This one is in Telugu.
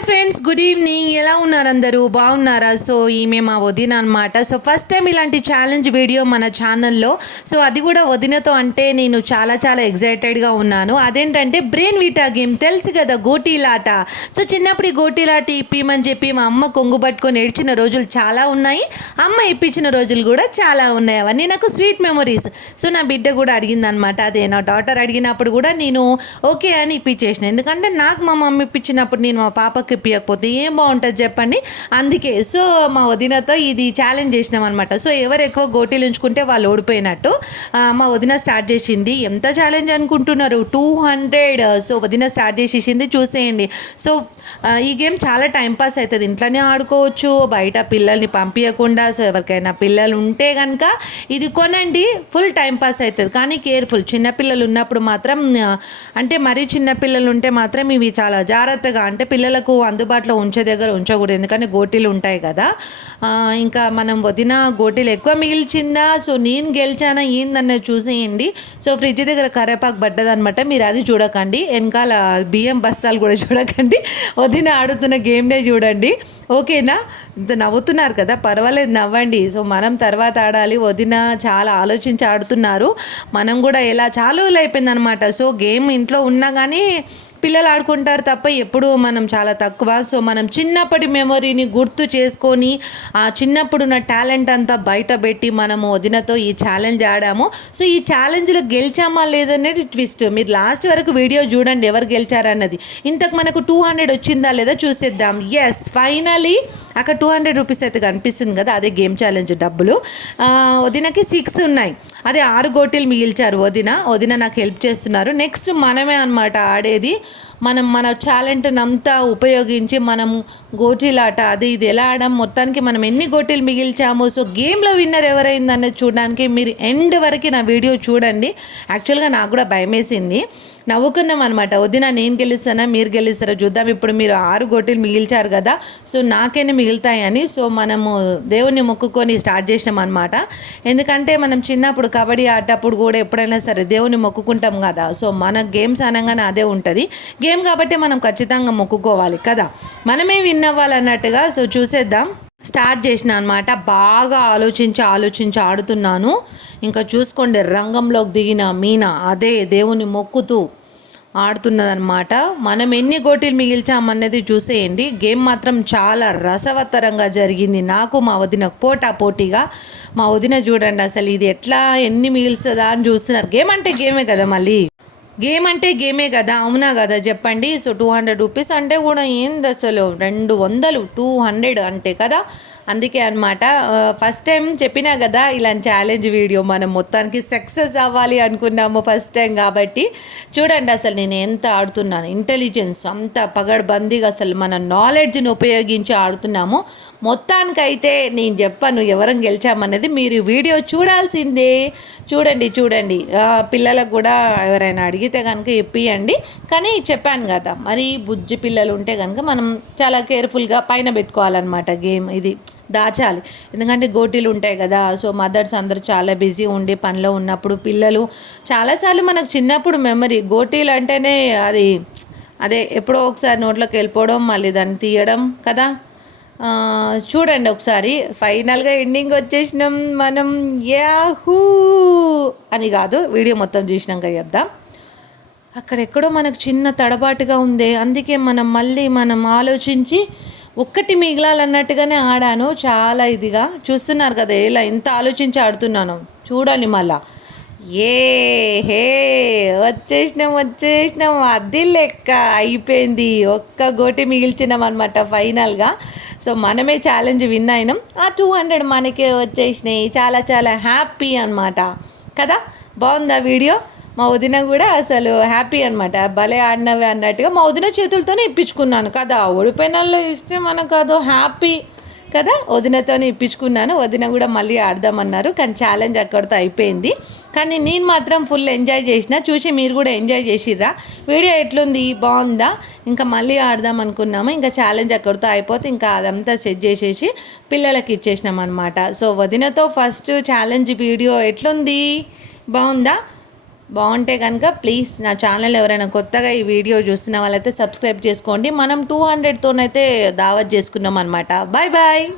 Hi friends, good evening. ఎలా ఉన్నారు అందరూ? బాగున్నారా? సో ఈమె మా వదిన అనమాట. సో ఫస్ట్ టైం ఇలాంటి ఛాలెంజ్ వీడియో మన ఛానల్లో. సో అది కూడా వదినతో అంటే నేను చాలా చాలా ఎగ్జైటెడ్గా ఉన్నాను. అదేంటంటే బ్రెయిన్ వీటా గేమ్ తెలుసు కదా, గోటీలాట. సో చిన్నప్పుడు ఈ గోటీలాట ఇప్పిమని చెప్పి మా అమ్మ కొంగు పట్టుకొని ఏడ్చిన రోజులు చాలా ఉన్నాయి. అమ్మ ఇప్పించిన రోజులు కూడా చాలా ఉన్నాయి. అవన్నీ నాకు స్వీట్ మెమొరీస్. సో నా బిడ్డ కూడా అడిగిందనమాట. అదే నా డాటర్ అడిగినప్పుడు కూడా నేను ఓకే అని ఇప్పించేసిన. ఎందుకంటే నాకు మా మమ్మీ ఇప్పించినప్పుడు నేను మా పాపకి ఇప్పించకపోతే ఏం బాగుంటుంది చెప్పండి. అందుకే సో మా వదినతో ఇది ఛాలెంజ్ చేసినాం అనమాట. సో ఎవరు ఎక్కువ గోటీలు ఉంచుకుంటే వాళ్ళు ఓడిపోయినట్టు మా వదిన స్టార్ట్ చేసింది. ఎంత ఛాలెంజ్ అనుకుంటున్నారు? 200. సో వదిన స్టార్ట్ చేసేసింది, చూసేయండి. సో ఈ గేమ్ చాలా టైంపాస్ అవుతుంది. ఇంట్లోనే ఆడుకోవచ్చు, బయట పిల్లల్ని పంపించకుండా. సో ఎవరికైనా పిల్లలు ఉంటే కనుక ఇది కొనండి, ఫుల్ టైంపాస్ అవుతుంది. కానీ కేర్ఫుల్, చిన్నపిల్లలు ఉన్నప్పుడు మాత్రం అంటే మరీ చిన్నపిల్లలు ఉంటే మాత్రం ఇవి చాలా జాగ్రత్తగా, అంటే పిల్లలకు అందుబాటులో ఉంచే దగ్గర ఉంచకూడదు. ఎందుకంటే గోటీలు ఉంటాయి కదా. ఇంకా మనం వదిన గోటీలు ఎక్కువ మిగిల్చిందా, సో నేను గెలిచానా ఏందన్నది చూసేయండి. సో ఫ్రిడ్జ్ దగ్గర కరేపాకు పడ్డదనమాట. మీరు అది చూడకండి, వెనకాల బియ్యం బస్తాలు కూడా చూడకండి. వదిన ఆడుతున్న గేమ్నే చూడండి, ఓకేనా? ఇంత నవ్వుతున్నారు కదా, పర్వాలేదు, నవ్వండి. సో మనం తర్వాత ఆడాలి. వదిన చాలా ఆలోచించి ఆడుతున్నారు. మనం కూడా ఎలా చాలా రోజులు అయిపోయింది అనమాట. సో గేమ్ ఇంట్లో ఉన్నా కానీ పిల్లలు ఆడుకుంటారు తప్ప ఎప్పుడు మనం చాలా తక్కువ. సో మనం చిన్నప్పటి మెమొరీని గుర్తు చేసుకొని ఆ చిన్నప్పుడు ఉన్న టాలెంట్ అంతా బయట పెట్టి మనము వదినతో ఈ ఛాలెంజ్ ఆడాము. సో ఈ ఛాలెంజ్లో గెలిచామా లేదనేది ట్విస్ట్. మీరు లాస్ట్ వరకు వీడియో చూడండి ఎవరు గెలిచారన్నది. ఇంతకు మనకు 200 వచ్చిందా లేదా చూసేద్దాం. ఎస్, ఫైనలీ అక్కడ 200 రూపీస్ అయితే కనిపిస్తుంది కదా, అదే గేమ్ ఛాలెంజ్ డబ్బులు. వదినకి 6 ఉన్నాయి, అదే 6 గోటీలు మిగిల్చారు వదిన నాకు హెల్ప్ చేస్తున్నారు. నెక్స్ట్ మనమే అనమాట ఆడేది. మనం మన టాలెంట్ని అంతా ఉపయోగించి మనము గోటీలాట అది ఇది ఎలా ఆడాం, మొత్తానికి మనం ఎన్ని గోటీలు మిగిల్చాము. సో గేమ్లో విన్నర్ ఎవరైందనేది చూడడానికి మీరు ఎండ్ వరకు నా వీడియో చూడండి. యాక్చువల్గా నాకు కూడా భయం వేసింది, నవ్వుకున్నాం అనమాట. వదిన నేను గెలుస్తానా మీరు గెలుస్తారా చూద్దాం. ఇప్పుడు మీరు 6 గోటీలు మిగిల్చారు కదా, సో నాకేనే మిగులుతాయని. సో మనము దేవుణ్ణి మొక్కుకొని స్టార్ట్ చేసినాం అనమాట. ఎందుకంటే మనం చిన్నప్పుడు కబడ్డీ ఆటప్పుడు కూడా ఎప్పుడైనా సరే దేవుని మొక్కుకుంటాం కదా. సో మన గేమ్స్ అనగానే అదే ఉంటుంది గేమ్ కాబట్టి మనం ఖచ్చితంగా మొక్కుకోవాలి కదా, మనమే విన్ అవ్వాలన్నట్టుగా. సో చూసేద్దాం. స్టార్ట్ చేసిన అనమాట. బాగా ఆలోచించి ఆడుతున్నాను. ఇంకా చూసుకోండి, రంగంలోకి దిగిన మీనా అదే దేవుని మొక్కుతూ ఆడుతున్నదనమాట. మనం ఎన్ని గోటీలు మిగిల్చామన్నది చూసేయండి. గేమ్ మాత్రం చాలా రసవత్తరంగా జరిగింది. నాకు మా వదిన పోటీగా. మా వదిన చూడండి అసలు ఇది ఎట్లా ఎన్ని మిగిల్స్తుందా అని చూస్తున్నారు. గేమ్ అంటే గేమే కదా, మళ్ళీ గేమ్ అంటే గేమే కదా, అవునా కదా చెప్పండి. సో 200 రూపీస్ అంటే కూడా ఏంది అసలు, 200 200 అంటే కదా. అందుకే అనమాట ఫస్ట్ టైం చెప్పినా కదా ఇలాంటి ఛాలెంజ్ వీడియో మనం మొత్తానికి సక్సెస్ అవ్వాలి అనుకున్నాము ఫస్ట్ టైం కాబట్టి. చూడండి అసలు నేను ఎంత ఆడుతున్నాను, ఇంటెలిజెన్స్ అంత పగడ్బందీగా అసలు మన నాలెడ్జ్ని ఉపయోగించి ఆడుతున్నాము. మొత్తానికైతే నేను చెప్పాను ఎవరం గెలిచామన్నది, మీరు వీడియో చూడాల్సిందే. చూడండి. పిల్లలకు కూడా ఎవరైనా అడిగితే కనుక ఇప్పియండి. కానీ చెప్పాను కదా, మరి బుజ్జి పిల్లలు ఉంటే కనుక మనం చాలా కేర్ఫుల్గా పైన పెట్టుకోవాలన్నమాట. గేమ్ ఇది దాచాలి, ఎందుకంటే గోటీలు ఉంటాయి కదా. సో మదర్స్ అందరూ చాలా బిజీ ఉండి పనిలో ఉన్నప్పుడు పిల్లలు చాలాసార్లు మనకు చిన్నప్పుడు మెమరీ గోటీలు అంటేనే అదే ఎప్పుడో ఒకసారి నోట్లోకి వెళ్ళిపోవడం, మళ్ళీ దాన్ని తీయడం కదా. చూడండి ఒకసారి, ఫైనల్గా ఎండింగ్ వచ్చేసినాం మనం. యాహూ అని కాదు, వీడియో మొత్తం చూసినాక చెప్దాం. అక్కడెక్కడో మనకు చిన్న తడబాటుగా ఉంది. అందుకే మనం ఆలోచించి ఒక్కటి మిగిలాలన్నట్టుగానే ఆడాను. చాలా ఇదిగా చూస్తున్నారు కదా ఇలా ఎంత ఆలోచించి ఆడుతున్నాను చూడండి. మళ్ళా హే వచ్చేసినాం అది లెక్క అయిపోయింది. ఒక్క గోటి మిగిల్చినాం అనమాట ఫైనల్గా. సో మనమే ఛాలెంజ్ విన్ అయినాం. ఆ 200 మనకే వచ్చేసినాయి. చాలా చాలా హ్యాపీ అనమాట కదా. బాగుందా వీడియో? మా వదిన కూడా అసలు హ్యాపీ అనమాట. భలే ఆడినవే అన్నట్టుగా మా వదిన చేతులతోనే ఇప్పించుకున్నాను కదా. ఓడిపోయిన వాళ్ళు ఇస్తే మనకు అదో హ్యాపీ కదా. వదినతోనే ఇప్పించుకున్నాను. వదిన కూడా మళ్ళీ ఆడదామన్నారు, కానీ ఛాలెంజ్ అక్కడితో అయిపోయింది. కానీ నేను మాత్రం ఫుల్ ఎంజాయ్ చేసిన. చూసి మీరు కూడా ఎంజాయ్ చేసిర్రా? వీడియో ఎట్లుంది, బాగుందా? ఇంకా మళ్ళీ ఆడదాం అనుకున్నాము. ఇంకా ఛాలెంజ్ అక్కడితో అయిపోతే ఇంకా అదంతా సెట్ చేసేసి పిల్లలకి ఇచ్చేసినాం అనమాట. సో వదినతో ఫస్ట్ ఛాలెంజ్ వీడియో ఎట్లుంది, బాగుందా? బాగుంటే కనుక ప్లీజ్ నా ఛానల్ ఎవరైనా కొత్తగా ఈ వీడియో చూస్తున్న వాళ్ళైతే సబ్స్క్రైబ్ చేసుకోండి. మనం 200తోనైతే దావత్ చేసుకున్నాం అనమాట. Bye bye.